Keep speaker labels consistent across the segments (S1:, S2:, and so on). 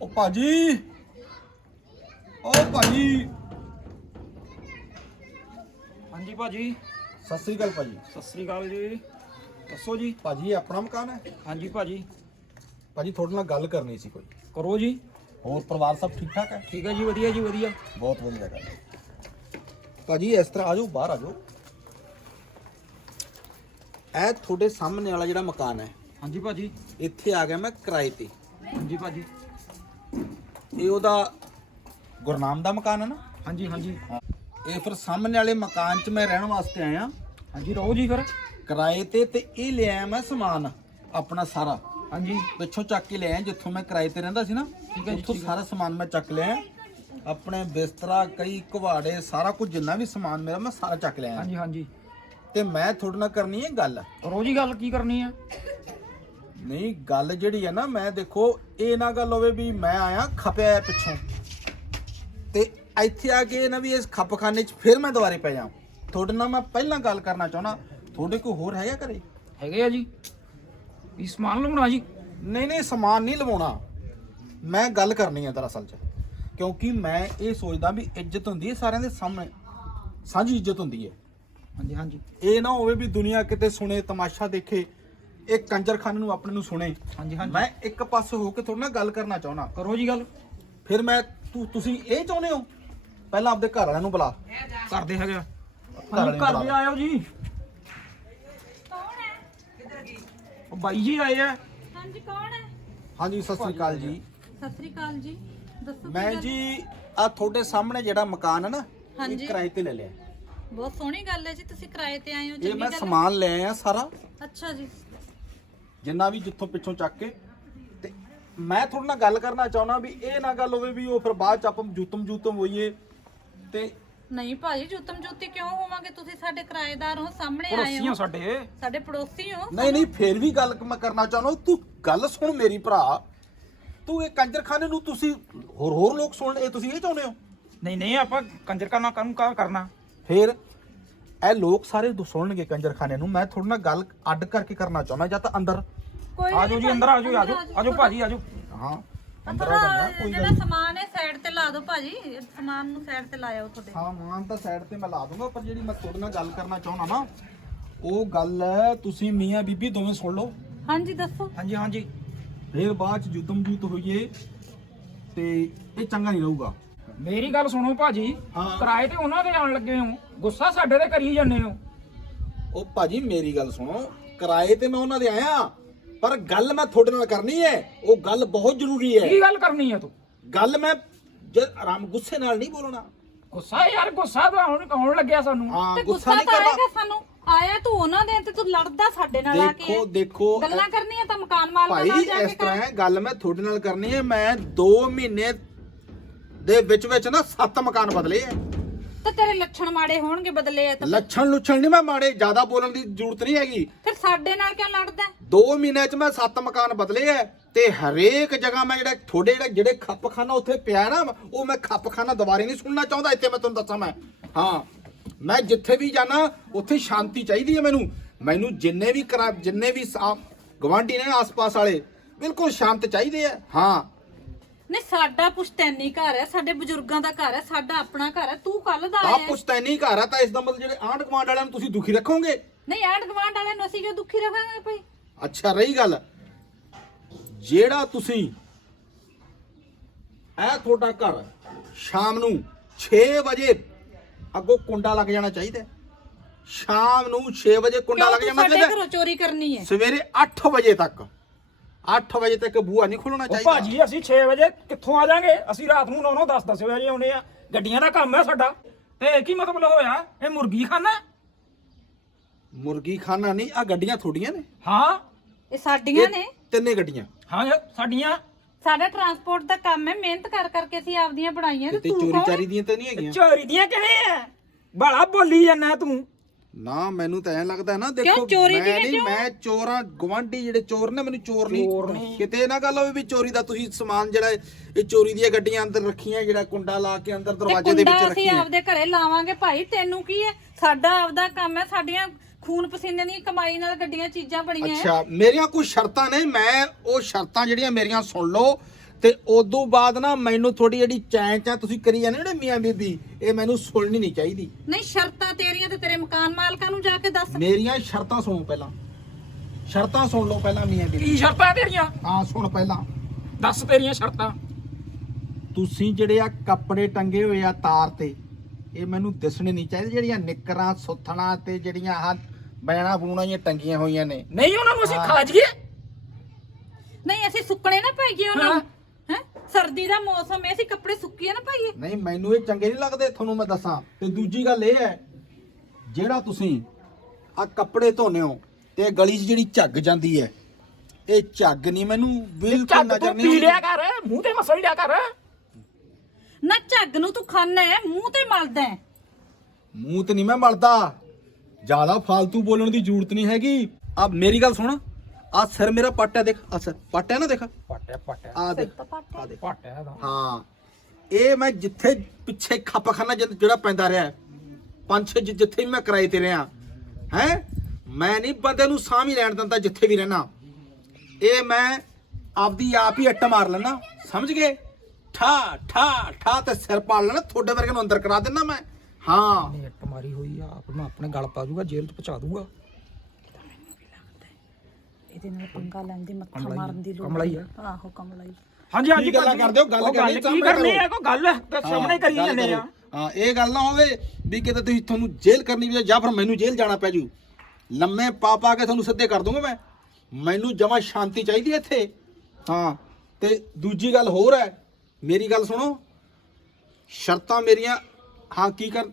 S1: ओ भाजी, ओ भाजी।
S2: हाँ जी भाजी।
S1: सत श्री अकाल भाजी।
S2: सत श्री अकाल जी। दसो जी।
S1: भाजी अपना मकान है?
S2: हाँ जी भाजी।
S1: भाजी थोड़े नाल गल करनी सी कोई।
S2: करो जी।
S1: और परिवार सब ठीक ठाक है?
S2: ठीक है जी, वधिया जी वधिया।
S1: बहुत वधिया गल। भाजी इस तरह आ जाओ, बाहर आ जाओ। ਇਹ ਤੁਹਾਡੇ ਸਾਹਮਣੇ ਵਾਲਾ ਜਿਹੜਾ ਮਕਾਨ ਹੈ,
S2: हाँ जी भाजी।
S1: ਇੱਥੇ ਆ ਗਿਆ ਮੈਂ ਕਿਰਾਏ ਤੇ।
S2: हाँ जी भाजी।
S1: ਇਹ ਉਹਦਾ ਗੁਰਨਾਮ ਦਾ ਮਕਾਨ ਹੈ ਨਾ?
S2: हाँ जी हाँ जी।
S1: ਇਹ ਫਿਰ ਸਾਹਮਣੇ ਵਾਲੇ ਮਕਾਨ 'ਚ ਮੈਂ ਰਹਿਣ ਵਾਸਤੇ ਆਇਆ
S2: हाँ जी रहो जी फिर।
S1: ਕਿਰਾਏ ਤੇ ਇਹ ਲਿਆਇਆ ਮੈਂ ਸਮਾਨ ਆਪਣਾ ਸਾਰਾ।
S2: हाँ जी।
S1: ਪਿੱਛੋਂ ਚੱਕ ਕੇ ਲਿਆਇਆ ਜਿੱਥੋਂ ਮੈਂ ਕਿਰਾਏ ਤੇ ਰਹਿੰਦਾ ਸੀ ਨਾ,
S2: ਠੀਕ ਹੈ ਜੀ,
S1: ਉੱਥੋਂ
S2: ਠੀਕ ਹੈ।
S1: ਸਾਰਾ ਸਮਾਨ ਮੈਂ ਚੱਕ ਲਿਆ। ਆਪਣੇ ਬਿਸਤਰਾ, ਕਈ ਕੁਹਾੜੇ, ਸਾਰਾ ਕੁਝ ਜਿੰਨਾ ਵੀ ਸਮਾਨ ਮੇਰਾ ਮੈਂ ਸਾਰਾ ਚੱਕ ਲਿਆ।
S2: हाँ जी हाँ जी।
S1: ਤੇ ਮੈਂ ਤੁਹਾਡੇ ਨਾਲ ਕਰਨੀ ਹੈ ਗੱਲ।
S2: करो जी गल की करनी है।
S1: ਨਹੀਂ ਗੱਲ ਜਿਹੜੀ ਹੈ ਨਾ, ਮੈਂ ਦੇਖੋ ਇਹ ਨਾ ਗੱਲ ਹੋਵੇ ਵੀ ਮੈਂ ਆਇਆ ਖਪਿਆ ਪਿੱਛੋਂ ਤੇ ਇੱਥੇ ਆ ਕੇ ਨਾ ਵੀ ਇਸ ਖਪਖਾਨੇ 'ਚ ਫਿਰ ਮੈਂ ਦੁਬਾਰੇ ਪੈ ਜਾ। ਤੁਹਾਡੇ ਨਾਲ ਮੈਂ ਪਹਿਲਾਂ ਗੱਲ ਕਰਨਾ ਚਾਹੁੰਦਾ, ਤੁਹਾਡੇ ਕੋਈ ਹੋਰ ਹੈਗਾ ਘਰੇ?
S2: हैगे जी ये समान लवाना जी।
S1: ਨਹੀਂ ਨਹੀਂ ਸਮਾਨ ਨਹੀਂ ਲਵਾਉਣਾ, ਮੈਂ ਗੱਲ ਕਰਨੀ ਹੈ ਦਰਅਸਲ 'ਚ। ਕਿਉਂਕਿ ਮੈਂ ਇਹ ਸੋਚਦਾ ਵੀ ਇੱਜ਼ਤ ਹੁੰਦੀ ਹੈ ਸਾਰਿਆਂ ਦੇ ਸਾਹਮਣੇ, ਸਾਂਝੀ ਇੱਜ਼ਤ ਹੁੰਦੀ ਹੈ।
S2: हाँ जी हाँ जी।
S1: ਇਹ ਨਾ ਹੋਵੇ ਵੀ ਦੁਨੀਆ ਕਿਤੇ ਸੁਣੇ, ਤਮਾਸ਼ਾ ਦੇਖੇ, ਇਹ ਕੰਜਰਖਾਨੇ ਨੂੰ ਆਪਣੇ ਨੂੰ ਸੁਣੇ।
S2: हाँ जी हाँ जी।
S1: ਮੈਂ ਇੱਕ ਪਾਸੇ ਹੋ ਕੇ ਤੁਹਾਡੇ ਨਾਲ ਗੱਲ ਕਰਨਾ ਚਾਹੁੰਦਾ।
S2: करो जी गल।
S1: ਫਿਰ ਮੈਂ ਤੁਸੀਂ ਇਹ ਚਾਹੁੰਦੇ ਹੋ ਪਹਿਲਾਂ ਆਪਦੇ ਘਰ ਵਾਲਿਆਂ ਨੂੰ ਬੁਲਾ।
S2: कर दे हैगा।
S1: ਘਰ
S2: हाँ
S1: वाले
S2: जी, घर
S1: बुला।
S2: भी आयो जी। ओ भाई जी आए हैं।
S3: हाँ जी कौन है?
S1: ਹਾਂਜੀ ਸਤਿ ਸ੍ਰੀ ਅਕਾਲ ਜੀ।
S3: सत श्री अकाल जी। दसो की
S1: ਮੈਂ
S3: गल?
S1: ਜੀ ਆ ਤੁਹਾਡੇ ਸਾਹਮਣੇ ਜਿਹੜਾ ਮਕਾਨ ਹੈ ਨਾ, ਇਹ
S3: ਹਾਂਜੀ।
S1: ਕਿਰਾਏ ਤੇ ਲੈ ਲਿਆ।
S3: बहुत सोहनी गल है जी, तुसी किराए ते आए हो,
S1: ਇਹ
S3: चंगी
S1: ਮੈਂ
S3: गल है।
S1: ਸਮਾਨ ਲੈ ਆਇਆ ਸਾਰਾ,
S3: अच्छा जी।
S1: ਜਿੰਨਾ ਵੀ ਜਿੱਥੋਂ ਪਿੱਛੋਂ ਚੱਕ ਕੇ। ਤੇ ਮੈਂ ਤੁਹਾਡੇ ਨਾਲ ਗੱਲ ਕਰਨਾ ਚਾਹੁੰਦਾ ਵੀ ਇਹ ਨਾ ਗੱਲ ਹੋਵੇ ਵੀ ਉਹ ਫਿਰ ਬਾਅਦ ਚ ਆਪਾਂ ਜੂਤਮ ਹੋਈਏ। ਤੇ
S3: नहीं भाजी जुतम जुती क्यों होवांगे, तुसी साडे किराएदार हो, सामने आए
S2: पड़ोसियां
S3: हो,
S2: साडे।
S3: साडे पड़ोसी हो।
S1: ਨਹੀਂ ਨਹੀਂ ਫਿਰ ਵੀ ਗੱਲ ਮੈਂ ਕਰਨਾ ਚਾਹੁੰਦਾ। ਤੂੰ ਗੱਲ ਸੁਣ ਮੇਰੀ ਭਰਾ। ਤੂੰ ਇਹ ਕੰਜਰਖਾਨੇ ਨੂੰ ਤੁਸੀਂ ਹੋਰ ਲੋਕ ਸੁਣ, ਇਹ ਤੁਸੀਂ ਇਹ ਚਾਹੁੰਦੇ ਹੋ?
S2: नहीं नहीं आप कंजर का ना काम का करना।
S1: ਫਿਰ ਇਹ ਲੋਕ ਸਾਰੇ ਸੁਣਨਗੇ ਕੰਜਰਖਾਨੇ ਨੂੰ। ਮੈਂ ਤੁਹਾਡੇ ਨਾਲ ਗੱਲ ਅੱਡ ਕਰਕੇ ਕਰਨਾ ਚਾਹੁੰਦਾ, ਜਾਂ ਤਾਂ ਅੰਦਰ।
S3: कोई
S2: आ जाओ जी, अंदर आ जाओ आ जाओ आ जाओ भाजी आ जाओ।
S1: ਹਾਂ ਅੰਦਰ
S3: थोड़ा
S1: ਆ ਜਾਂਦਾ ਕੋਈ
S3: जेड़ा
S1: ਗੱਲ।
S3: सामान है साइड ते ला दो भाजी, सामान नु साइड ते लाया थोड़े।
S1: ਹਾਂ ਮਾਨ ਤਾਂ ਸਾਈਡ ਤੇ ਮੈਂ ਲਾ ਦੂੰਗਾ, ਪਰ ਜਿਹੜੀ ਮੈਂ ਤੁਹਾਡੇ ਨਾਲ ਗੱਲ ਕਰਨਾ ਚਾਹੁੰਦਾ ਨਾ, ਉਹ ਗੱਲ ਹੈ ਤੁਸੀਂ ਮੀਆਂ ਬੀਬੀ ਦੋਵੇਂ ਸੁਣ ਲਓ।
S3: हाँ जी दसो।
S2: हाँ जी हाँ जी।
S1: ਫਿਰ ਬਾਅਦ ਚ ਜੂਤ ਹੋਈਏ ਤੇ ਇਹ ਚੰਗਾ ਨਹੀਂ ਰਹੂਗਾ।
S2: मेरी गल सुनो भाजी।
S1: हाँ।
S2: किराए ते उन्हां दे आण लगे हो, गुस्सा साडे ते करी जन्ने हो।
S1: ਉਹ ਭਾਜੀ ਮੇਰੀ ਗੱਲ ਸੁਣੋ, ਕਿਰਾਏ ਤੇ ਮੈਂ ਉਹਨਾਂ ਦੇ ਆਇਆ, ਪਰ ਗੱਲ ਮੈਂ ਤੁਹਾਡੇ ਨਾਲ ਕਰਨੀ ਹੈ। ਉਹ ਗੱਲ ਬਹੁਤ ਜ਼ਰੂਰੀ ਹੈ।
S2: की गल करनी है तू?
S1: ਗੱਲ ਮੈਂ ਜੇ ਆਰਾਮ ਗੁੱਸੇ ਨਾਲ ਨਹੀਂ ਬੋਲਣਾ।
S2: गुस्सा यार, गुस्सा तो आउण लग्या सानू।
S1: ਹਾਂ
S3: ते
S1: ਗੁੱਸਾ
S3: गुस्सा
S1: ਨਹੀਂ
S3: तो आएगा
S1: ਕਰਨਾ।
S3: सानू। आया तू उन्हां दे ते तू लड़दा साडे नाल आके।
S1: ਦੇਖੋ
S3: गल्लां करनियां तां मकान मालक
S1: ਭਾਈ
S3: नाल जाके
S1: ਇਸ ਤਰ੍ਹਾਂ ਹੈ, ਗੱਲ ਮੈਂ ਤੁਹਾਡੇ ਨਾਲ ਕਰਨੀ ਹੈ। ਮੈਂ 2 ਮਹੀਨੇ ਦੇ ਵਿੱਚ ਨਾ 7 ਮਕਾਨ ਬਦਲੇ ਹੈ।
S3: ਤੇ ਤੇਰੇ ਲੱਛਣ ਮਾੜੇ ਹੋਣਗੇ ਬਦਲੇ ਆ ਤਾਂ।
S1: ਲੱਛਣ ਲੁੱਛਣ ਨਹੀਂ ਮੈਂ ਮਾੜੇ, ਜ਼ਿਆਦਾ ਬੋਲਣ ਦੀ ਜ਼ਰੂਰਤ ਨਹੀਂ ਹੈਗੀ।
S3: ਫਿਰ ਸਾਡੇ ਨਾਲ ਕਿਉਂ ਲੜਦਾ?
S1: 2 ਮਹੀਨਿਆਂ 'ਚ ਮੈਂ 7 ਮਕਾਨ ਬਦਲੇ ਹੈ। ਤੇ ਹਰੇਕ ਜਗ੍ਹਾ ਮੈਂ ਜਿਹੜਾ ਤੁਹਾਡੇ ਜਿਹੜੇ ਖੱਪਖਾਨਾ ਉੱਥੇ ਪਿਆ ਨਾ, ਉਹ ਮੈਂ ਖੱਪਖਾਨਾ ਦੁਬਾਰੇ ਨਹੀਂ ਸੁਣਨਾ ਚਾਹੁੰਦਾ। ਇੱਥੇ ਮੈਂ ਤੁਹਾਨੂੰ ਦੱਸਾਂ, ਹਾਂ ਮੈਂ ਜਿੱਥੇ ਵੀ ਜਾਣਾ ਉੱਥੇ ਸ਼ਾਂਤੀ ਚਾਹੀਦੀ ਹੈ ਮੈਨੂੰ ਜਿੰਨੇ ਵੀ ਗਵਾਂਢੀ ਨੇ ਆਸ-ਪਾਸ ਵਾਲੇ ਬਿਲਕੁਲ ਸ਼ਾਂਤ ਚਾਹੀਦੇ ਆ। ਹਾਂ
S3: ਨਹੀਂ ਸਾਡਾ ਪੁਸ਼ਤੈਨੀ ਘਰ ਹੈ, ਸਾਡੇ ਬਜ਼ੁਰਗਾਂ ਦਾ ਘਰ ਹੈ, ਸਾਡਾ ਆਪਣਾ ਘਰ ਹੈ। ਤੂੰ ਕੱਲ ਦਾ
S1: ਆ
S3: ਆਇਆ ਹੈ।
S1: ਪੁਸ਼ਤੈਨੀ ਘਰ ਆ, ਤਾਂ ਇਸ ਦਾ ਮਤਲਬ ਜਿਹੜੇ ਆਂਢ ਗੁਆਂਢ ਵਾਲਿਆਂ ਨੂੰ ਤੁਸੀਂ ਦੁਖੀ ਰੱਖੋਗੇ?
S3: ਨਹੀਂ ਆਂਢ ਗੁਆਂਢ ਵਾਲਿਆਂ ਨੂੰ ਅਸੀਂ ਕਿਉਂ ਦੁਖੀ ਰੱਖਾਂਗੇ ਭਾਈ?
S1: ਅੱਛਾ ਰਹੀ ਗੱਲ, ਜਿਹੜਾ ਤੁਸੀਂ ਇਹ ਤੁਹਾਡਾ ਘਰ ਸ਼ਾਮ ਨੂੰ 6 ਵਜੇ ਅੱਗੋਂ ਕੁੰਡਾ ਲੱਗ ਜਾਣਾ ਚਾਹੀਦਾ ਹੈ। ਸ਼ਾਮ ਨੂੰ 6 ਵਜੇ ਕੁੰਡਾ
S3: ਕਿਉਂ
S1: ਲੱਗ
S3: ਤੂੰ
S1: ਜਾਣਾ
S3: ਸਾਡੇ
S1: ਚਾਹੀਦਾ
S3: ਘਰੋਂ ਚੋਰੀ ਕਰਨੀ ਹੈ?
S1: ਸਵੇਰੇ 8 ਵਜੇ ਤੱਕ 8 ਵਜੇ ਤੱਕ ਬੂਹਾ ਨਹੀਂ ਖੋਲਣਾ
S2: ओ
S1: ਚਾਹੀਦਾ।
S2: भाजी ਅਸੀਂ 6 ਵਜੇ ਕਿੱਥੋਂ ਆ ਜਾਾਂਗੇ? ਅਸੀਂ ਰਾਤ ਨੂੰ 9 10 ਵਜੇ ਆਉਨੇ ਆ। ਗੱਡੀਆਂ ਦਾ ਕੰਮ ਹੈ ਸਾਡਾ। ਤੇ ਕੀ ਮਤਲਬ ਹੋਇਆ? ਇਹ ਮੁਰਗੀ ਖਾਨਾ?
S1: ਮੁਰਗੀ ਖਾਨਾ ਨਹੀਂ, ਆ ਗੱਡੀਆਂ ਥੋੜੀਆਂ ਨੇ।
S2: ਹਾਂ
S3: ਇਹ ਸਾਡੀਆਂ ਨੇ।
S1: ਤਿੰਨੇ ਗੱਡੀਆਂ
S2: ਹਾਂ ਸਾਡੀਆਂ।
S3: ਸਾਡਾ ਟਰਾਂਸਪੋਰਟ ਦਾ ਕੰਮ ਹੈ, ਮਿਹਨਤ ਕਰਕੇ ਅਸੀਂ ਆਪਦੀਆਂ ਬਣਾਈਆਂ। ਤੇ
S1: ਤੇ
S3: ਤੂੰ
S1: ਚੋਰੀ
S3: ਕੌਣ?
S1: ਚਾਰੀ ਦੀਆਂ ਤਾਂ ਨਹੀਂ ਹੈਗੀਆਂ
S2: ਚੋਰੀ ਦੀਆਂ ਕਿਵੇਂ ਆ? ਬਾਲਾ ਬੋਲੀ ਜਾਂਦਾ ਤੂੰ।
S1: ਨਾ। ਮੈਨੂੰ ਤਾਂ ਐਂ ਲੱਗਦਾ ਨਾ,
S3: ਕਿਉਂ
S1: ਦੇਖੋ
S3: ਚੋਰੀ
S1: ਮੈਂ
S3: ਦੀਆਂ
S1: ਨਹੀਂ,
S3: ਕਿਉਂ?
S1: ਮੈਂ ਚੋਰਾਂ ਗਵਾਂਢੀ ਜਿਹੜੇ ਚੋਰ ਨੇ ਮੈਨੂੰ ਚੋਰ
S2: ਚੋਰ
S1: ਨਹੀਂ
S2: ਨਹੀਂ।
S1: ਕਿਤੇ ਨਾ ਗੱਲ ਹੋਵੇ ਵੀ ਚੋਰੀ ਦਾ ਤੁਸੀਂ ਸਮਾਨ ਜਿਹੜਾ ਇਹ ਚੋਰੀ ਦੀਆਂ ਗੱਡੀਆਂ ਅੰਦਰ ਰੱਖੀਆਂ, ਜਿਹੜਾ ਕੁੰਡਾ ਲਾ ਕੇ ਅੰਦਰ
S3: ਤੇ
S1: ਦਰਵਾਜ਼ੇ ਦੇ ਵਿੱਚ
S3: ਕੁੰਡਾ ਅਸੀਂ
S1: ਰੱਖੀਆਂ।
S3: ਆਪਦੇ ਘਰੇ ਲਾਵਾਂਗੇ ਭਾਈ, ਤੈਨੂੰ ਕੀ ਹੈ? ਸਾਡਾ ਆਪਦਾ ਕੰਮ ਹੈ, ਸਾਡੀਆਂ ਖੂਨ ਪਸੀਨੇ ਦੀ ਕਮਾਈ ਨਾਲ ਗੱਡੀਆਂ ਚੀਜ਼ਾਂ ਬਣੀਆਂ ਹੈ।
S1: ਅੱਛਾ ਮੇਰੀਆਂ ਕੁਝ ਸ਼ਰਤਾਂ ਨੇ, ਮੈਂ ਉਹ ਸ਼ਰਤਾਂ ਜਿਹੜੀਆਂ ਮੇਰੀਆਂ ਸੁਣ ਲਓ ਤੇ ਉਦੋਂ ਬਾਅਦ ਨਾ ਮੈਨੂੰ ਥੋੜੀ ਜਿਹੜੀ ਚੈਂ ਤੁਸੀਂ ਕਰੀ ਜਾਂਦੇ ਜਿਹੜੇ ਮੀਆਂ ਬੀਬੀ, ਇਹ ਮੈਨੂੰ ਸੁਣਨੀ ਨਹੀਂ ਚਾਹੀਦੀ।
S3: ਨਹੀਂ ਸ਼ਰਤਾਂ ਤੇਰੀਆਂ ਤੇ ਤੇਰੇ ਮਕਾਨ ਮਾਲਕਾਂ ਨੂੰ ਜਾ ਕੇ ਦੱਸ।
S1: ਮੇਰੀਆਂ ਸ਼ਰਤਾਂ ਸੁਣੋ ਪਹਿਲਾਂ, ਸ਼ਰਤਾਂ ਸੁਣ ਲਓ ਪਹਿਲਾਂ ਮੀਆਂ ਬੀਬੀ।
S2: ਕੀ ਸ਼ਰਤਾਂ ਤੇਰੀਆਂ?
S1: ਹਾਂ ਸੁਣ ਪਹਿਲਾਂ,
S2: ਦੱਸ ਤੇਰੀਆਂ ਸ਼ਰਤਾਂ।
S1: ਤੁਸੀਂ ਜਿਹੜੇ ਆ ਕੱਪੜੇ ਟੰਗੇ ਹੋਏ ਆ ਤਾਰ ਤੇ, ਇਹ ਮੈਨੂੰ ਦਿਸਣੇ ਨਹੀਂ ਚਾਹੀਦੇ। ਜਿਹੜੀਆਂ ਨਿੱਕਰਾਂ ਸੁੱਥਣਾ ਤੇ ਜਿਹੜੀਆਂ ਆਹ ਬੈਣਾ ਬੂਣਾ ਜਿਹੀਆਂ ਟੰਗੀਆਂ ਹੋਈਆਂ ਨੇ,
S2: ਨਹੀਂ ਉਹਨਾਂ ਨੂੰ ਅਸੀਂ ਖਾ ਜੀਏ।
S3: ਨਹੀਂ ਅਸੀਂ ਸੁੱਕਣੇ ਨਾ ਪਾਈਏ ਉਹਨਾਂ ਨੂੰ, ਹੈ ਸਰਦੀ ਦਾ ਮੌਸਮ ਹੈ, ਅਸੀਂ ਕੱਪੜੇ ਸੁੱਕੀਏ ਨਾ ਪਾਈਏ।
S1: ਨਹੀਂ ਮੈਨੂੰ ਇਹ ਚੰਗੇ ਨਹੀਂ ਲੱਗਦੇ, ਤੁਹਾਨੂੰ ਮੈਂ ਦੱਸਾਂ। ਤੇ ਦੂਜੀ ਗੱਲ ਇਹ ਹੈ, ਜਿਹੜਾ ਤੁਸੀਂ ਆ ਕੱਪੜੇ ਧੋਨੇ ਹੋ ਤੇ ਗਲੀ 'ਚ ਜਿਹੜੀ ਝੱਗ ਜਾਂਦੀ ਹੈ, ਇਹ ਝੱਗ ਨਹੀਂ ਮੈਨੂੰ ਬਿਲਕੁਲ
S2: ਝੱਗ
S1: ਨਜ਼ਰ
S2: ਤੂੰ
S1: ਨਹੀਂ
S2: ਪੀ ਲਿਆ
S1: ਆਉਂਦੀ।
S2: ਕਰ, ਮੂੰਹ ਤੇ ਮਸਲ ਲਿਆ ਕਰ।
S3: ਨਾ ਝੱਗ ਨੂੰ ਤੂੰ ਖਾਨਾ ਹੈ, ਮੂੰਹ ਤੇ ਮਲਦਾ ਹੈ।
S1: ਮੂੰਹ ਤੇ ਨਹੀਂ ਮੈਂ ਮਲਦਾ, ਜ਼ਿਆਦਾ ਫालतू ਬੋਲਣ ਦੀ ਜ਼ਰੂਰਤ ਨਹੀਂ ਹੈਗੀ। ਆ ਮੇਰੀ ਗੱਲ ਸੁਣ, ਆ ਸਿਰ ਮੇਰਾ ਪੱਟ ਹੈ, ਦੇਖ ਆ ਸਿਰ ਪੱਟ ਹੈ ਨਾ, ਦੇਖ
S2: ਪਟਿਆ
S1: ਆ ਦੇਖ
S3: ਸਿਰ ਤਾਂ ਪੱਟ ਹੈ।
S1: ਆ ਦੇਖ।
S2: ਪਟਿਆ ਇਹਦਾ।
S1: ਹਾਂ ਇਹ ਮੈਂ ਜਿੱਥੇ ਪਿੱਛੇ ਖੱਪਖਾਨਾ ਜਿਹੜਾ ਪੈਂਦਾ ਰਿਹਾ, ਪੰਜ ਛੇ ਜਿੱਥੇ ਵੀ ਮੈਂ ਕਿਰਾਏ ਤੇ ਰਿਹਾ ਹੈ, ਮੈਂ ਨਹੀਂ ਬੰਦੇ ਨੂੰ ਸਾਹ ਹੀ ਲੈਣ ਦਿੰਦਾ ਜਿੱਥੇ ਵੀ ਰਹਿਣਾ। ਇਹ ਮੈਂ ਆਪਦੀ ਆਪ ਹੀ ਅੱਟ ਮਾਰ ਲੈਣਾ, ਸਮਝ ਗਏ? ਠਾ ਠਾ ਠਾ ਤੇ ਸਿਰ ਪਾੜ ਲੈਣਾ, ਤੁਹਾਡੇ ਵਰਗੇ ਨੂੰ ਅੰਦਰ ਕਰਾ ਦੇਣਾ ਮੈਂ। ਹਾਂ
S2: ਨੇ ਇੱਟ ਮਾਰੀ ਹੋਈ ਆ, ਆਪ ਨੂੰ ਆਪਣੇ ਗਲ ਪਾ ਦੂਗਾ, ਜੇਲ੍ਹ ਚ ਪਹੁੰਚਾ ਦੂਗਾ।
S3: ਇਹਦੇ ਨਾਲ ਪੰਗਾ ਲੈਣ ਦੀ, ਮੱਥਾ
S2: ਕਮਲਾ ਹੀ-
S3: ਮਾਰਨ ਦੀ ਲੋੜ
S2: ਕਮਲਾ ਹੀ ਆ।
S3: ਆਹੋ ਕਮਲਾ ਹੀ।
S2: ਹਾਂਜੀ ਹਾਂਜੀ
S1: ਕੀ ਗੱਲਾਂ ਕਰਦੇ ਹੋ? ਗੱਲ ਕਰਨੀ
S2: ਕੀ
S1: ਸਾਹਮਣੇ
S2: ਕਰਨੀ
S1: ਕਰੋ।
S2: ਹੈ? ਕੋਈ ਗੱਲ ਤਾਂ ਸਾਹਮਣੇ ਕਰੀ
S1: ਗੱਲ
S2: ਜਾਂਦੇ ਆ।
S1: ਕਰੋ। ਹਾਂ ਇਹ ਗੱਲ ਨਾ ਹੋਵੇ ਵੀ ਕਿਤੇ ਤੁਸੀਂ ਤੁਹਾਨੂੰ ਜੇਲ੍ਹ ਕਰਨੀ ਵੀ ਜਾਂ ਫਿਰ ਮੈਨੂੰ ਜੇਲ੍ਹ ਜਾਣਾ ਪੈ ਜੂ। ਲੰਮੇ ਪਾ ਕੇ ਤੁਹਾਨੂੰ ਸਿੱਧੇ ਕਰ ਦੂੰਗਾ ਮੈਂ। ਮੈਨੂੰ ਜਮਾ ਸ਼ਾਂਤੀ ਚਾਹੀਦੀ ਹੈ ਇੱਥੇ। ਹਾਂ ਤੇ ਦੂਜੀ ਗੱਲ ਹੋਰ ਹੈ, ਮੇਰੀ ਗੱਲ ਸੁਣੋ, ਸ਼ਰਤਾਂ ਮੇਰੀਆਂ। ਹਾਂ ਕੀ ਕਰ,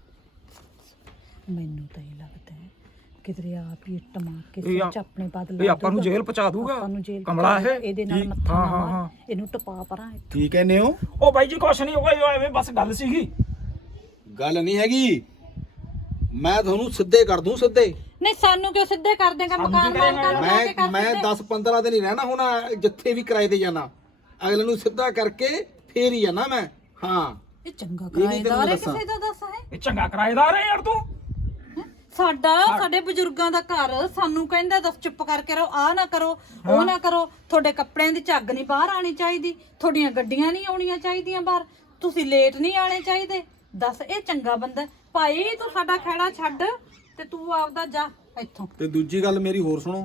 S3: ਮੈਨੂੰ ਤਾਂ ਇਹ ਲੱਗਦਾ ਹੈ ਕਿਧਰੇ ਆਪ ਹੀ ਇੱਟ ਮਾਰ ਕੇ
S2: ਇਹ
S3: ਸਿਰ
S2: ਆ-
S3: ਚ ਆਪਣੇ ਬਦਲ
S2: ਇਹ ਆਪਾਂ ਨੂੰ ਜੇਲ੍ਹ ਪਹੁੰਚਾ ਦੂਗਾ।
S3: ਆਪਾਂ ਨੂੰ ਜੇਲ੍ਹ
S2: ਕਮਲਾ ਇਹ।
S3: ਇਹਦੇ ਨਾਲ
S2: ਠੀਕ।
S3: ਮੱਥਾ
S2: ਹਾਂ,
S3: ਨਾ
S2: ਹਾਂ,
S3: ਮਾਰ,
S2: ਹਾਂ।
S3: ਇਹਨੂੰ ਟਪਾ ਪਰਾਂ ਇੱਥੋਂ।
S1: ਕੀ ਕਹਿੰਦੇ ਹੋ?
S2: ਉਹ ਬਾਈ ਜੀ ਕੁਛ ਨਹੀਂ ਹੋਇਆ, ਐਵੇਂ ਬਸ ਗੱਲ ਸੀਗੀ।
S1: ਗੱਲ ਨਹੀਂ ਹੈਗੀ, ਮੈਂ ਤੁਹਾਨੂੰ ਸਿੱਧੇ ਕਰ ਦੂੰ, ਸਿੱਧੇ।
S3: ਨਹੀਂ ਸਾਨੂੰ ਕਿਉਂ ਸਿੱਧੇ ਕਰ ਦੇਗਾ?
S2: ਸਾਨੂੰ
S3: ਮਕਾਨ
S2: ਕੀ ਕਰੇਗਾ?
S3: ਮਾਲਕਾਂ ਨੂੰ ਜਾ ਕੇ ਕਰ
S1: ਮੈਂ
S3: ਦਿੰਦੇ।
S1: 10-15 ਦਿਨ ਹੀ ਰਹਿਣਾ ਹੁਣ, ਜਿੱਥੇ ਵੀ ਕਿਰਾਏ ਤੇ ਜਾਣਾ ਅਗਲੇ ਨੂੰ ਸਿੱਧਾ ਕਰਕੇ ਫੇਰ ਹੀ ਜਾਣਾ ਮੈਂ। ਹਾਂ
S3: ਇਹ ਚੰਗਾ
S1: ਇਹ ਨਹੀਂ ਤੈਨੂੰ
S3: ਕਿਰਾਏਦਾਰ ਹੈ
S1: ਦੱਸਾਂ।
S3: ਕਿਸੇ ਦਾ ਦੱਸ ਹੈ?
S2: ਇਹ ਚੰਗਾ ਕਿਰਾਏਦਾਰ ਹੈ ਯਾਰ ਤੂੰ।
S3: ਸਾਡੇ ਬਜ਼ੁਰਗਾਂ ਦਾ ਘਰ, ਸਾਨੂੰ ਕਹਿੰਦਾ ਦੱਸ ਚੁੱਪ ਕਰਕੇ ਰਹੋ, ਆ ਨਾ ਕਰੋ, ਉਹ ਨਾ ਕਰੋ, ਤੁਹਾਡੇ ਕੱਪੜਿਆਂ ਦੀ ਝੱਗ ਨਹੀਂ ਬਾਹਰ ਆਣੀ ਚਾਹੀਦੀ, ਤੁਹਾਡੀਆਂ ਗੱਡੀਆਂ ਨਹੀਂ ਆਉਣੀਆਂ ਚਾਹੀਦੀਆਂ ਬਾਹਰ, ਤੁਸੀਂ ਲੇਟ ਨਹੀਂ ਆਣੇ ਚਾਹੀਦੇ। ਦੱਸ ਇਹ ਚੰਗਾ ਬੰਦਾ ਭਾਈ? ਤੂੰ ਸਾਡਾ ਖਹਿੜਾ ਛੱਡ ਤੇ ਤੂੰ ਆਪਦਾ ਜਾ ਇੱਥੋਂ।
S1: ਤੇ ਦੂਜੀ ਗੱਲ ਮੇਰੀ ਹੋਰ ਸੁਣੋ,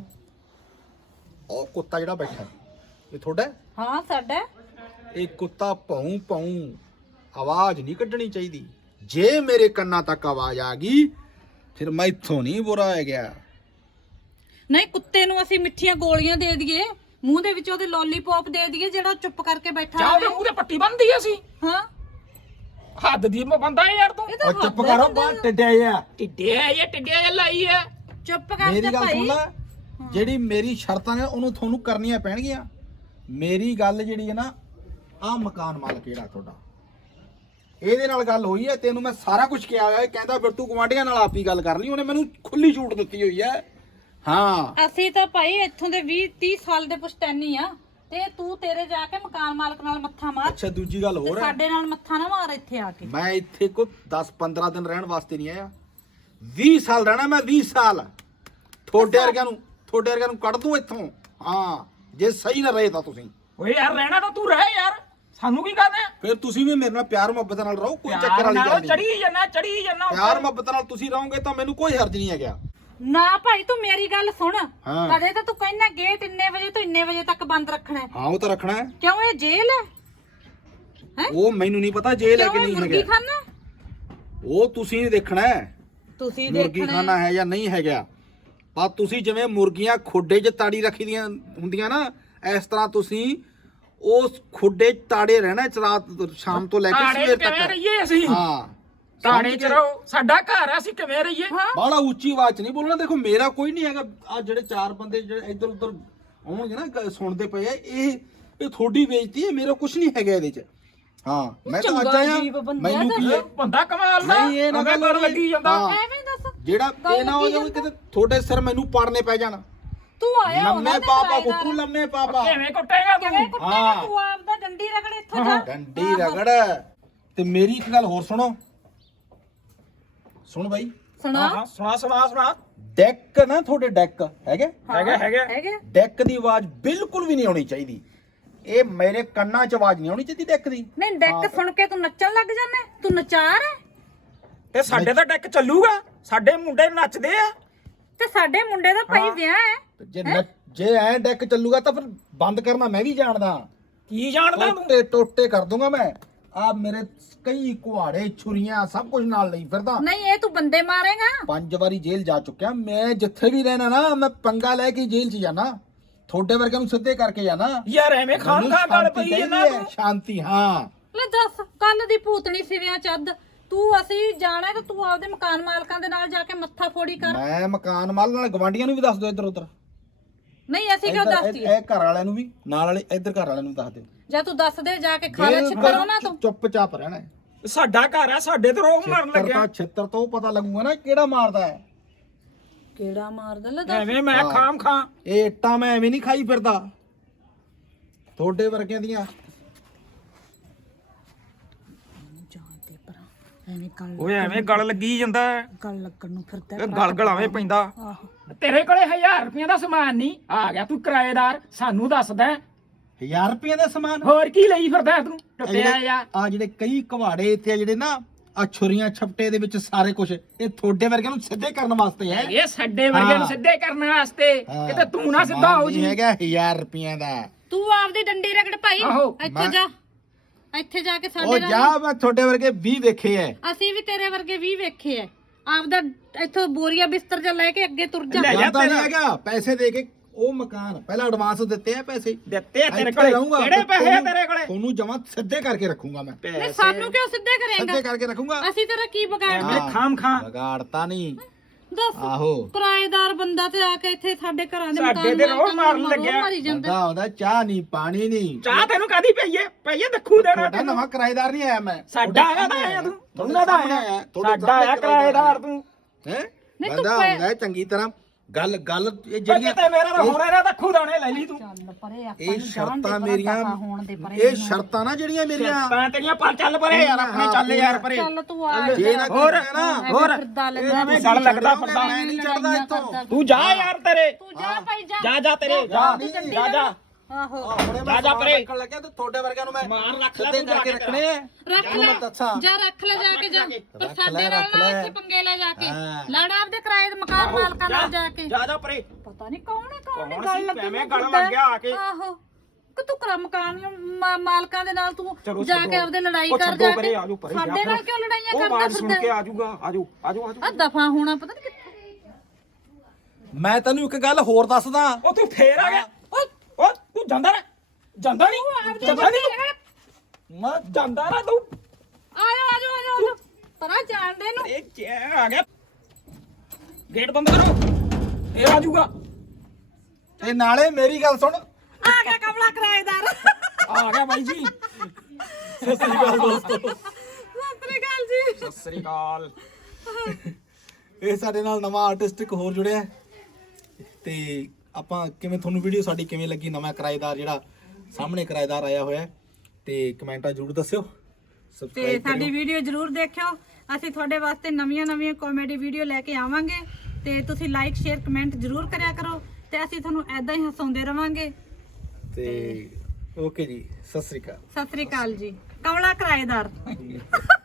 S1: ਉਹ ਕੁੱਤਾ ਜਿਹੜਾ ਬੈਠਾ ਇਹ ਤੁਹਾਡਾ ਹੈ?
S3: ਹਾਂ ਸਾਡਾ।
S1: ਇਹ ਕੁੱਤਾ ਭੌਂ ਭੌਂ ਆਵਾਜ਼ ਨਹੀਂ ਕੱਢਣੀ ਚਾਹੀਦੀ। ਜੇ ਮੇਰੇ ਕੰਨਾਂ ਤੱਕ ਆਵਾਜ਼ ਆ ਗਈ ਫਿਰ ਮੈਂ ਇੱਥੋਂ ਨਹੀਂ ਬੁਰਾ ਹੋ ਗਿਆ।
S3: ਨਹੀਂ ਕੁੱਤੇ ਨੂੰ ਅਸੀਂ ਮਿੱਠੀਆਂ ਗੋਲੀਆਂ ਦੇ ਦਈਏ, ਮੂੰਹ ਦੇ ਵਿੱਚ ਉਹਦੇ ਲੋਲੀਪੌਪ ਦੇ ਦਈਏ ਜਿਹੜਾ ਚੁੱਪ ਕਰਕੇ ਬੈਠਾ
S2: ਚਾਹ ਦੇ
S3: ਰਹੇ।
S2: ਮੂੰਹ ਤੇ ਪੱਟੀ ਬੰਨਦੀ ਐ ਅਸੀਂ।
S3: ਹਾਂ
S2: ਹੱਦ ਦੀ ਬੰਦਾ ਹੈ ਯਾਰ ਤੂੰ।
S3: ਇਹ ਤਾਂ
S1: ਉਹ ਚੁੱਪ
S3: ਹੱਦ ਹੈ
S1: ਕਰੋ,
S3: ਬੰਦੇ
S1: ਬਾਹਰ
S3: ਦਾ।
S1: ਟਿੱਡਿਆ ਜਿਹਾ।
S2: ਟਿੱਡਿਆ ਲਾਈ ਐ।
S3: ਚੁੱਪ ਕਰ
S1: ਮੇਰੀ
S3: ਜਾ
S1: ਗੱਲ ਸੁਣ
S3: ਭਾਈ।
S1: ਲੈ, ਜਿਹੜੀ ਮੇਰੀ ਸ਼ਰਤਾਂ ਨੇ ਉਹਨੂੰ ਤੁਹਾਨੂੰ ਕਰਨੀਆਂ ਪੈਣਗੀਆਂ। ਮੇਰੀ ਗੱਲ ਜਿਹੜੀ ਹੈ ਨਾ, ਆਹ ਮਕਾਨ ਮਾਲਕ ਜਿਹੜਾ ਤੁਹਾਡਾ, ਇਹਦੇ ਨਾਲ ਗੱਲ ਹੋਈ ਹੈ, ਤੈਨੂੰ ਮੈਂ ਸਾਰਾ ਕੁਝ ਕਿਹਾ ਹੋਇਆ ਹੈ। ਕਹਿੰਦਾ ਫਿਰ ਤੂੰ ਗੁਆਂਢੀਆਂ ਨਾਲ ਆਪ ਹੀ ਗੱਲ ਕਰ ਲਈ, ਉਹਨੇ ਮੈਨੂੰ ਖੁੱਲੀ ਛੂਟ ਦਿੱਤੀ ਹੋਈ ਹੈ। ਹਾਂ
S3: ਅਸੀਂ ਤਾਂ ਭਾਈ ਇੱਥੋਂ ਦੇ 20-30 ਸਾਲ ਦੇ ਪੁਸ਼ਤੈਨੀ ਆ, ਤੇ ਤੂੰ ਤੇਰੇ ਜਾ ਕੇ ਮਕਾਨ ਮਾਲਕ ਨਾਲ ਮੱਥਾ ਮਾਰ,
S1: ਅੱਛਾ ਦੂਜੀ ਗੱਲ
S3: ਤੇ
S1: ਹੋਰ ਹੈ,
S3: ਸਾਡੇ ਨਾਲ ਮੱਥਾ ਨਾ ਮਾਰ ਇੱਥੇ ਆ ਕੇ।
S1: ਮੈਂ ਇੱਥੇ ਕੋਈ 10-15 ਦਿਨ ਰਹਿਣ ਵਾਸਤੇ ਨਹੀਂ ਆਇਆ, 20 ਸਾਲ ਰਹਿਣਾ ਮੈਂ। 20 ਸਾਲ ਤੁਹਾਡੇ ਵਰਗਿਆਂ ਨੂੰ ਕੱਢ ਦੂੰ ਇੱਥੋਂ। ਹਾਂ ਜੇ ਸਹੀ ਨਾ ਰਹੇ ਤਾਂ ਤੁਸੀਂ,
S2: ਓਏ ਯਾਰ ਰਹਿਣਾ ਤਾਂ ਤੂੰ ਰਹਿ ਯਾਰ, ਸਾਨੂੰ ਕੀ ਕਰਦੇ?
S1: ਫਿਰ ਤੁਸੀਂ ਵੀ ਮੇਰੇ ਨਾਲ ਪਿਆਰ ਮੁਹੱਬਤ ਨਾਲ ਰਹੋ, ਕੋਈ ਚੱਕਰ ਵਾਲੀ ਗੱਲ ਨਹੀਂ।
S2: ਚੜੀ ਜਾਣਾ
S1: ਪਿਆਰ ਮੁਹੱਬਤ ਨਾਲ ਤੁਸੀਂ ਰਹੋਗੇ ਤਾਂ ਮੈਨੂੰ ਕੋਈ ਹਰਜ ਨਹੀਂ ਹੈਗਾ।
S3: ਨਾ ਭਾਈ ਤੂੰ ਮੇਰੀ ਗੱਲ ਸੁਣ,
S1: ਹਾਂ।
S3: ਕਦੇ ਤਾਂ ਤੂੰ ਕਹਿੰਦਾ ਗੇਟ ਇੰਨੇ ਵਜੇ ਤੋਂ ਇੰਨੇ ਵਜੇ ਤੱਕ ਬੰਦ ਰੱਖਣਾ ਹੈ।
S1: ਹਾਂ ਉਹ ਤਾਂ ਰੱਖਣਾ ਹੈ।
S3: ਕਿਉਂ ਇਹ ਜੇਲ੍ਹ ਹੈ?
S1: ਉਹ ਮੈਨੂੰ ਨਹੀਂ ਪਤਾ ਜੇਲ੍ਹ ਹੈ ਕਿ
S3: ਕਿਉਂ ਇਹ
S1: ਨਹੀਂ
S3: ਮੁਰਗੀ
S1: ਹੈਗਾ,
S3: ਖਾਨਾ?
S1: ਉਹ ਤੁਸੀਂ ਦੇਖਣਾ ਹੈ
S3: ਤੁਸੀਂ
S1: ਮੁਰਗੀ
S3: ਦੇਖਣਾ
S1: ਖਾਨਾ ਹੈ ਜਾਂ ਨਹੀਂ ਹੈਗਾ। ਪਰ ਤੁਸੀਂ ਜਿਵੇਂ ਮੁਰਗੀਆਂ ਖੁੱਡੇ 'ਚ ਤਾੜੀ ਰੱਖੀ ਦੀਆਂ ਹੁੰਦੀਆਂ ਨਾ, ਇਸ ਤਰ੍ਹਾਂ ਤੁਸੀਂ ਉਸ ਖੁੱਡੇ 'ਚ ਤਾੜੇ ਰਹਿਣਾ ਰਾਤ ਸ਼ਾਮ ਤੋਂ ਲੈ ਕੇ
S2: ਤਾੜੇ
S1: ਸਵੇਰ
S2: ਕਿਵੇਂ
S1: ਤੱਕ।
S2: ਰਹੀਏ ਅਸੀਂ?
S1: ਹਾਂ
S2: ਤਾੜੇ ਚ ਰਹੋ, ਸਾਡਾ ਘਰ ਆ, ਅਸੀਂ ਕਿਵੇਂ ਰਹੀਏ?
S3: ਹਾਂ
S1: ਬਾਲਾ ਉੱਚੀ ਆਵਾਜ਼ 'ਚ ਨਹੀਂ ਬੋਲਣਾ। ਦੇਖੋ ਮੇਰਾ ਕੋਈ ਨਹੀਂ ਹੈਗਾ, ਆ ਜਿਹੜੇ 4 ਬੰਦੇ ਜਿਹੜੇ ਇੱਧਰ ਉੱਧਰ ਆਉਣਗੇ ਨਾ ਸੁਣਦੇ ਪਏ ਆ, ਇਹ ਤੁਹਾਡੀ ਬੇਇੱਜ਼ਤੀ ਹੈ, ਮੇਰਾ ਕੁਝ ਨਹੀਂ ਹੈਗਾ ਇਹਦੇ 'ਚ। ਹਾਂ ਮੈਂ ਤਾਂ ਅੱਜ
S3: ਚੰਗਾ
S1: ਆਇਆ,
S3: ਅਜੀਬ ਬੰਦਾ
S1: ਮੈਨੂੰ ਕੀ ਹੈ?
S2: ਬੰਦਾ ਕਮਾਲ ਦਾ
S1: ਨਹੀਂ ਇਹ ਨਾ ਗੱਲ
S2: ਕਰ ਲੱਗੀ ਜਾਂਦਾ।
S1: ਹਾਂ।
S3: ਐਵੇਂ ਦੱਸ,
S1: ਜਿਹੜਾ ਇਹ ਨਾ ਹੋ ਜਾਵੇ ਕਿਤੇ ਤੁਹਾਡੇ ਸਿਰ ਮੈਨੂੰ ਪਾੜਨੇ ਪੈ ਜਾਣ।
S3: ਤੂੰ ਆਇਆ
S1: ਲੰਮੇ
S3: ਉਹਨਾਂ ਦੇ
S1: ਪਾਪਾ
S3: ਕਿਰਾਏਦਾਰ।
S1: ਕੁੱਟੂ, ਲੰਮੇ ਪਾਪਾ
S2: ਕਿਵੇਂ ਕੁੱਟੇਗਾ
S3: ਕਿਵੇਂ
S2: ਤੂੰ?
S3: ਕੁੱਟੇਗਾ
S1: ਹਾਂ।
S3: ਤੂੰ? ਆਪਦਾ ਡੰਡੀ ਰਗੜ ਇੱਥੋਂ ਜਾ।
S1: ਡੰਡੀ ਰਗੜ। ਤੇ ਮੇਰੀ ਇੱਕ ਗੱਲ ਹੋਰ ਸੁਣੋ, ਸੁਣ ਬਾਈ,
S3: ਸੁਣਾ
S2: ਹਾਂ ਸੁਣਾ
S1: ਡੈਕ ਨਾ ਤੁਹਾਡੇ ਡੈਕ ਹੈਗੇ,
S2: ਹੈਗਾ
S3: ਹੈਗੇ
S1: ਡੈਕ ਦੀ ਆਵਾਜ਼ ਬਿਲਕੁਲ ਵੀ ਨਹੀਂ ਆਉਣੀ ਚਾਹੀਦੀ। ਇਹ ਮੇਰੇ ਕੰਨਾਂ 'ਚ ਆਵਾਜ਼ ਨਹੀਂ ਆਉਣੀ ਚਾਹੀਦੀ ਡੈਕ ਦੀ।
S3: ਨਹੀਂ ਡੈਕ ਸੁਣ ਕੇ ਤੂੰ ਨੱਚਣ ਲੱਗ ਜਾਂਦਾ ਤੂੰ ਨਚਾਰ ਹੈ
S2: ਤੇ ਸਾਡੇ ਤਾਂ ਡੈਕ ਚੱਲੂਗਾ, ਸਾਡੇ ਮੁੰਡੇ ਨੱਚਦੇ ਆ।
S3: ਤੇ ਸਾਡੇ ਮੁੰਡੇ ਦਾ ਭਾਈ ਵਿਆਹ ਹੈ।
S1: ਤੇ ਜੇ ਐ ਡੈਕ ਚੱਲੂਗਾ ਤਾਂ ਫਿਰ ਬੰਦ ਕਰਨਾ ਮੈਂ ਵੀ ਜਾਣਦਾ।
S2: ਕੀ ਜਾਣਦਾ ਤੂੰ?
S1: ਟੋਟੇ ਕਰ ਦੂੰਗਾ ਮੈਂ। ਆ ਮੇਰੇ ਕਈ ਕੁਹਾੜੇ ਛੁਰੀਆਂ ਸਭ ਕੁਝ ਨਾਲ ਲਈ ਫਿਰਦਾ।
S3: ਨਹੀਂ ਇਹ ਤੂੰ ਬੰਦੇ ਮਾਰੇਗਾ। 5
S1: ਵਾਰੀ ਜੇਲ੍ਹ ਜਾ ਚੁੱਕਿਆ ਮੈਂ। ਜਿੱਥੇ ਵੀ ਰਹਿਣਾ ਨਾ ਮੈਂ ਪੰਗਾ ਲੈ ਕੇ ਜੇਲ੍ਹ 'ਚ ਜਾਣਾ। ਥੋੜੇ ਵਰਗੇ ਨੂੰ ਸਿੱਧੇ ਕਰਕੇ ਜਾਣਾ।
S2: ਯਾਰ ਐਵੇਂ ਖਾਨ ਖਾ ਗੱਲ ਪਈ ਇਹਨਾਂ ਨੂੰ।
S1: ਸ਼ਾਂਤੀ ਹਾਂ।
S3: ਲੈ ਦੱਸ ਕੱਲ ਦੀ ਭੂਤਣੀ ਸਿਵਿਆਂ ਚੱਦ ਤੂੰ ਅਸੀਂ ਜਾਣਾ ਤੇ ਤੂੰ ਆਪਦੇ ਮਕਾਨ ਮਾਲਕਾਂ ਦੇ ਨਾਲ ਜਾ ਕੇ ਮੱਥਾ ਫੋੜੀ ਕਰ।
S1: ਮੈਂ ਮਕਾਨ ਮਾਲਕ ਨਾਲ ਗਵਾਂਢੀਆਂ ਨੂੰ ਵੀ ਦੱਸ ਦੋ ਇੱਧਰ ਉੱਧਰ।
S3: ਨਹੀਂ ਅਸੀਂ ਕਿਉਂ ਦੱਸਦੀ
S1: ਇਹ ਘਰ ਵਾਲਿਆਂ ਨੂੰ ਵੀ ਨਾਲ ਵਾਲੇ ਇੱਧਰ ਘਰ ਵਾਲਿਆਂ ਨੂੰ ਦੱਸ ਦਿਓ।
S3: ਜਾਂ ਤੂੰ ਦੱਸ ਦੇ ਜਾ ਕੇ ਖਾ ਲੈ ਛਿੱਤਰ ਉਹਨਾਂ ਤੋਂ।
S1: ਚੁੱਪਚਾਪ ਰਹਿਣਾ।
S2: ਸਾਡਾ ਘਰ ਆ, ਸਾਡੇ ਤੇ ਰੋਹ ਮਾਰਨ ਲੱਗਿਆ।
S1: ਛਿੱਤਰ ਤੋਂ ਪਤਾ ਲੱਗੂਗਾ ਨਾ ਕਿਹੜਾ ਮਾਰਦਾ ਹੈ।
S3: ਕਿਹੜਾ ਮਾਰਦਾ ਲੈ
S2: ਐਵੇਂ ਮੈਂ ਖਾਮ ਖਾਂ
S1: ਇਹ ਇੱਟਾਂ ਮੈਂ ਐਵੇਂ ਨਹੀਂ ਖਾਈ ਫਿਰਦਾ। ਥੋੜੇ ਵਰਗਿਆਂ ਦੀਆਂ
S3: ਜਾਣਦੇ ਪਰ ਐਵੇਂ ਕੱਲ
S2: ਓਏ ਐਵੇਂ ਗਲ ਲੱਗੀ ਜਾਂਦਾ,
S3: ਗੱਲ ਲੱਗਣ ਨੂੰ ਫਿਰਦਾ।
S2: ਇਹ ਗਲ ਗਲਾਵੇਂ ਪੈਂਦਾ।
S3: ਆਹੋ
S2: ਤੇਰੇ ਕੋਲੇ 1000 ਰੁਪਏ ਦਾ ਸਮਾਨ ਨਹੀਂ ਆ ਗਿਆ, ਤੂੰ ਕਿਰਾਏਦਾਰ ਸਾਨੂੰ ਦੱਸਦਾ
S1: 1000 ਰੁਪਏ ਦਾ ਸਮਾਨ
S2: ਹੋਰ ਕੀ ਲਈ ਫਿਰਦਾ ਤੂੰ? ਟੁੱਟਿਆ ਆ
S1: ਆ ਜਿਹੜੇ ਕਈ ਕਵਾੜੇ ਇੱਥੇ ਆ ਜਿਹੜੇ ਨਾ ਆ ਛੁਰੀਆਂ ਛਪਟੇ ਦੇ ਵਿੱਚ ਸਾਰੇ ਕੁਝ ਇਹ ਥੋੜੇ ਵਰਗਿਆਂ ਨੂੰ ਸਿੱਧੇ ਕਰਨ ਵਾਸਤੇ ਹੈ।
S2: ਇਹ ਸਾਡੇ ਵਰਗੇ ਨੂੰ ਸਿੱਧੇ ਕਰਨ ਵਾਸਤੇ, ਕਿਤੇ ਤੂੰ ਨਾ ਸਿੱਧਾ ਹੋ ਜੀ।
S1: ਹੈਗਾ 1000 ਰੁਪਏ ਦਾ।
S3: ਤੂੰ ਆਪਦੀ ਡੰਡੀ ਰਗੜ ਭਾਈ।
S2: ਆਹੋ,
S3: ਇੱਥੇ ਜਾ ਇੱਥੇ ਜਾ ਕੇ
S1: ਉਹ
S3: ਸਾਡੇ ਨਾਲ
S1: ਜਾ ਮੈਂ ਥੋੜੇ ਵਰਗੇ 20 ਵੇਖੇ ਐ।
S3: ਅਸੀਂ ਵੀ ਤੇਰੇ ਵਰਗੇ 20 ਵੇਖੇ ਐ। ਆਪਦਾ ਇੱਥੋਂ ਬੋਰੀਆ ਬਿਸਤਰ ਜਾਂ ਲੈ ਕੇ ਅੱਗੇ ਤੁਰ ਜਾ।
S2: ਲੈ ਜਾ
S1: ਜਾਂਦਾ ਨਹੀਂ
S2: ਤੇਰਾ।
S1: ਹੈਗਾ ਪੈਸੇ ਦੇ ਕੇ ਉਹ ਮਕਾਨ ਪਹਿਲਾਂ ਐਡਵਾਂਸ ਦਿੱਤੇ ਆ ਪੈਸੇ
S2: ਦਿੱਤੇ ਆ ਤੇਰੇ
S1: ਇੱਥੇ
S2: ਕੋਲੇ?
S1: ਰਹੂੰਗਾ,
S2: ਕਿਹੜੇ ਪੈਸੇ ਆ ਤੇਰੇ ਕੋਲੇ?
S1: ਤੁਹਾਨੂੰ ਜਮਾ ਸਿੱਧੇ ਕਰਕੇ ਰੱਖੂੰਗਾ ਮੈਂ।
S3: ਨਹੀਂ ਸਾਨੂੰ ਕਿਉਂ ਸਿੱਧੇ
S1: ਸਿੱਧੇ
S3: ਕਰੇਂਗਾ?
S1: ਕਰਕੇ ਰੱਖੂੰਗਾ।
S3: ਅਸੀਂ ਤੇਰਾ ਕੀ ਵਿਗਾੜਨਾ?
S2: ਐਵੇਂ ਖਾਮ ਖਾਂ
S1: ਵਿਗਾੜਤਾ ਨਹੀਂ।
S3: ਦੱਸ
S1: ਆਹੋ
S3: ਕਿਰਾਏਦਾਰ ਬੰਦਾ ਤੇ ਆ ਕੇ ਇੱਥੇ ਸਾਡੇ ਘਰਾਂ ਦੇ
S2: ਸਾਡੇ ਤੇ ਰੋਹ ਮਾਰਨ ਲੱਗਿਆ।
S3: ਮਾਰੀ ਜਾਂਦਾ।
S1: ਬੰਦਾ ਹੁੰਦਾ ਚਾਹ ਨਹੀਂ ਪਾਣੀ ਨਹੀਂ।
S2: ਚਾਹ ਤੈਨੂੰ ਕਾਦੀ ਪਈਏ ਦੱਖੂ ਦੇਣਾ
S1: ਤੁਹਾਡਾ
S2: ਤੈਨੂੰ।
S1: ਨਵਾਂ ਕਿਰਾਏਦਾਰ ਨਹੀਂ ਆਇਆ ਮੈਂ।
S2: ਸਾਡਾ ਆਇਆ ਤਾਂ ਆਇਆ ਤੂੰ, ਦੋਨਾਂ ਦਾ ਆਇਆ। ਸਾਡਾ ਆਇਆ ਕਿਰਾਏਦਾਰ ਤੂੰ।
S1: ਹੈ
S3: ਨਹੀਂ
S1: ਬੰਦਾ
S3: ਤੂੰ
S1: ਹੁੰਦਾ ਚੰਗੀ ਤਰ੍ਹਾਂ ਗੱਲ ਇਹ
S2: ਜਿਹੜੀਆਂ ਤੇ ਮੇਰਾ ਤਾਂ ਹੁਣ ਇਹਦਾ ਦੱਖੂ ਦਾਣੇ ਲੈ ਲਈ ਤੂੰ।
S3: ਚੱਲ ਪਰੇ ਆਪਾਂ
S1: ਇਹ
S3: ਨੂੰ
S1: ਸ਼ਰਤਾਂ
S3: ਜਾਣ ਦੇ
S1: ਮੇਰੀਆਂ
S3: ਹੋਣ ਦੇ ਪਰੇ।
S1: ਇਹ ਸ਼ਰਤਾਂ ਨਾ ਜਿਹੜੀਆਂ ਮੇਰੀਆਂ
S2: ਤਾਂ ਤੇਰੀਆਂ ਪਰ ਚੱਲ ਪਰੇ ਯਾਰ, ਆਪਣੇ ਚੱਲ ਯਾਰ ਪਰੇ।
S3: ਚੱਲ ਤੂੰ ਆ
S1: ਜੇ ਨਾ
S2: ਹੋਰ
S1: ਕੀਤਾ ਨਾ
S2: ਹੋਰ
S3: ਫਿਰਦਾ ਲੈਂਦਾ
S2: ਐਵੇਂ ਗਲ ਲੱਗਦਾ ਫਿਰਦਾ।
S1: ਮੈਂ ਨਹੀਂ ਚੜਦਾ ਇੱਥੋਂ।
S2: ਤੂੰ ਜਾ ਯਾਰ ਤੇਰੇ,
S3: ਤੂੰ ਜਾ ਭਾਈ ਜਾ।
S2: ਜਾ ਤੇਰੇ ਜਾ ਜਾ
S3: ਆਹੋ
S2: ਜਾ ਪਰੇ।
S1: ਨਿਕਲ ਲੱਗਿਆ ਤੇ ਤੁਹਾਡੇ ਵਰਗਿਆਂ ਨੂੰ ਮੈਂ
S2: ਮਾਰ ਰੱਖ ਲੈ
S1: ਸਿੱਧੇ
S2: ਤੂੰ ਜਾ
S1: ਕਰਕੇ
S2: ਕੇ
S1: ਰੱਖਣੇ ਆ।
S3: ਰੱਖ
S1: ਤੈਨੂੰ
S3: ਲੈ
S1: ਮੈਂ ਦੱਸਾਂ।
S3: ਜਾ ਰੱਖ ਲੈ ਜਾ ਕੇ ਜਾ। ਪਰ
S1: ਰੱਖ
S3: ਸਾਡੇ
S1: ਲੈ,
S3: ਨਾਲ
S1: ਰੱਖ
S3: ਨਾ
S1: ਲੈ।
S3: ਇੱਥੇ ਪੰਗੇ ਲੈ ਜਾ ਕੇ
S1: ਹਾਂ।
S3: ਲੜ ਆਪਦੇ ਕਿਰਾਏ ਦੇ ਮਕਾਨ ਮਾਲਕਾਂ ਨਾਲ ਜਾ ਕੇ।
S2: ਜਾ ਪਰੇ।
S3: ਪਤਾ ਨਹੀਂ ਕੌਣ ਹੈ
S2: ਕੌਣ
S3: ਗੱਲ
S2: ਸੀ?
S3: ਲੱਗੀ
S2: ਐਵੇਂ
S3: ਨੂੰ
S2: ਗਲ
S3: ਫਿਰਦਾ।
S2: ਲੱਗ ਗਿਆ ਆ ਕੇ।
S3: ਆਹੋ ਕਿ ਤੂੰ ਕਰਾ ਮਕਾਨ ਮਾਲਕਾਂ ਦੇ ਨਾਲ ਤੂੰ
S2: ਚਲੋ
S3: ਜਾ
S2: ਛੱਡੋ।
S3: ਕੇ ਆਪਦੇ ਲੜਾਈ
S2: ਉਹ
S3: ਕਰ
S2: ਛੱਡੋ
S3: ਜਾ
S2: ਪਰੇ,
S3: ਕੇ।
S2: ਆਜੋ ਪਰੇ ਜਾ
S3: ਸਾਡੇ
S2: ਫਿਰ।
S3: ਨਾਲ ਕਿਉਂ ਲੜਾਈਆਂ
S2: ਉਹ
S3: ਕਰਦਾ
S2: ਆਵਾਜ਼ ਸੁਣ ਕੇ
S3: ਫਿਰਦਾ?
S2: ਆਜੂਗਾ, ਆਜੋ
S3: ਆ ਦਫਾ ਹੋਣਾ ਪਤਾ ਨਹੀਂ ਕਿੱਥੇ।
S1: ਮੈਂ ਤੈਨੂੰ ਇੱਕ ਗੱਲ ਹੋਰ ਦੱਸਦਾ।
S2: ਉਹ ਤੂੰ ਫੇਰ ਆ ਗਿਆ। ਓ ਤੂੰ ਜਾਂਦਾ ਨਹੀਂ ਜਾਂਦਾ ਨਹੀਂ ਮੈਂ ਜਾਂਦਾ ਨਾ ਤੂੰ।
S3: ਆਜੋ ਪਰਾਂ ਜਾਣ ਦੇ ਨੂੰ।
S2: ਇਹ ਕੀ ਆ ਗਿਆ? ਗੇਟ ਬੰਦ ਕਰੋ, ਇਹ ਆਜੂਗਾ।
S1: ਤੇ ਨਾਲੇ ਮੇਰੀ ਗੱਲ ਸੁਣ।
S3: ਆ ਗਿਆ ਕਮਲਾ ਕਿਰਾਏਦਾਰ।
S2: ਆ ਗਿਆ ਬਾਈ ਜੀ।
S1: ਸਤਿ ਸ੍ਰੀ ਅਕਾਲ ਦੋਸਤੋ।
S3: ਸਤਿ ਸ੍ਰੀ ਅਕਾਲ ਜੀ।
S2: ਸਤਿ ਸ੍ਰੀ ਅਕਾਲ।
S1: ਇਹ ਸਾਡੇ ਨਾਲ ਨਵਾਂ ਆਰਟਿਸਟ ਇੱਕ ਹੋਰ ਜੁੜਿਆ ਤੇ ਆਪਾਂ ਕਿਵੇਂ ਤੁਹਾਨੂੰ ਵੀਡੀਓ ਸਾਡੀ ਕਿਵੇਂ ਲੱਗੀ? ਨਵਾਂ ਕਿਰਾਏਦਾਰ ਜਿਹੜਾ ਸਾਹਮਣੇ ਕਿਰਾਏਦਾਰ ਆਇਆ ਹੋਇਆ ਹੈ ਤੇ ਕਮੈਂਟਾਂ ਜ਼ਰੂਰ ਦੱਸਿਓ।
S3: ਤੇ
S1: ਸਬਸਕ੍ਰਾਈਬ
S3: ਸਾਡੀ ਵੀਡੀਓ ਜਰੂਰ ਦੇਖਿਓ। ਅਸੀਂ ਤੁਹਾਡੇ ਵਾਸਤੇ ਨਵੀਆਂ ਕਾਮੇਡੀ ਵੀਡੀਓ ਲੈ ਕੇ ਆਵਾਂਗੇ ਤੇ ਤੁਸੀਂ ਲਾਈਕ ਸ਼ੇਅਰ ਕਮੈਂਟ ਜਰੂਰ ਕਰਿਆ ਕਰੋ ਤੇ ਅਸੀਂ ਤੁਹਾਨੂੰ ਐਦਾਂ ਹੀ ਹਸਾਉਂਦੇ ਰਵਾਂਗੇ।
S1: ਤੇ ਓਕੇ ਜੀ, ਸਤਿ ਸ੍ਰੀ ਅਕਾਲ।
S3: ਸਤਿ ਸ੍ਰੀ ਅਕਾਲ ਜੀ। ਕਮਲਾ ਕਿਰਾਏਦਾਰ।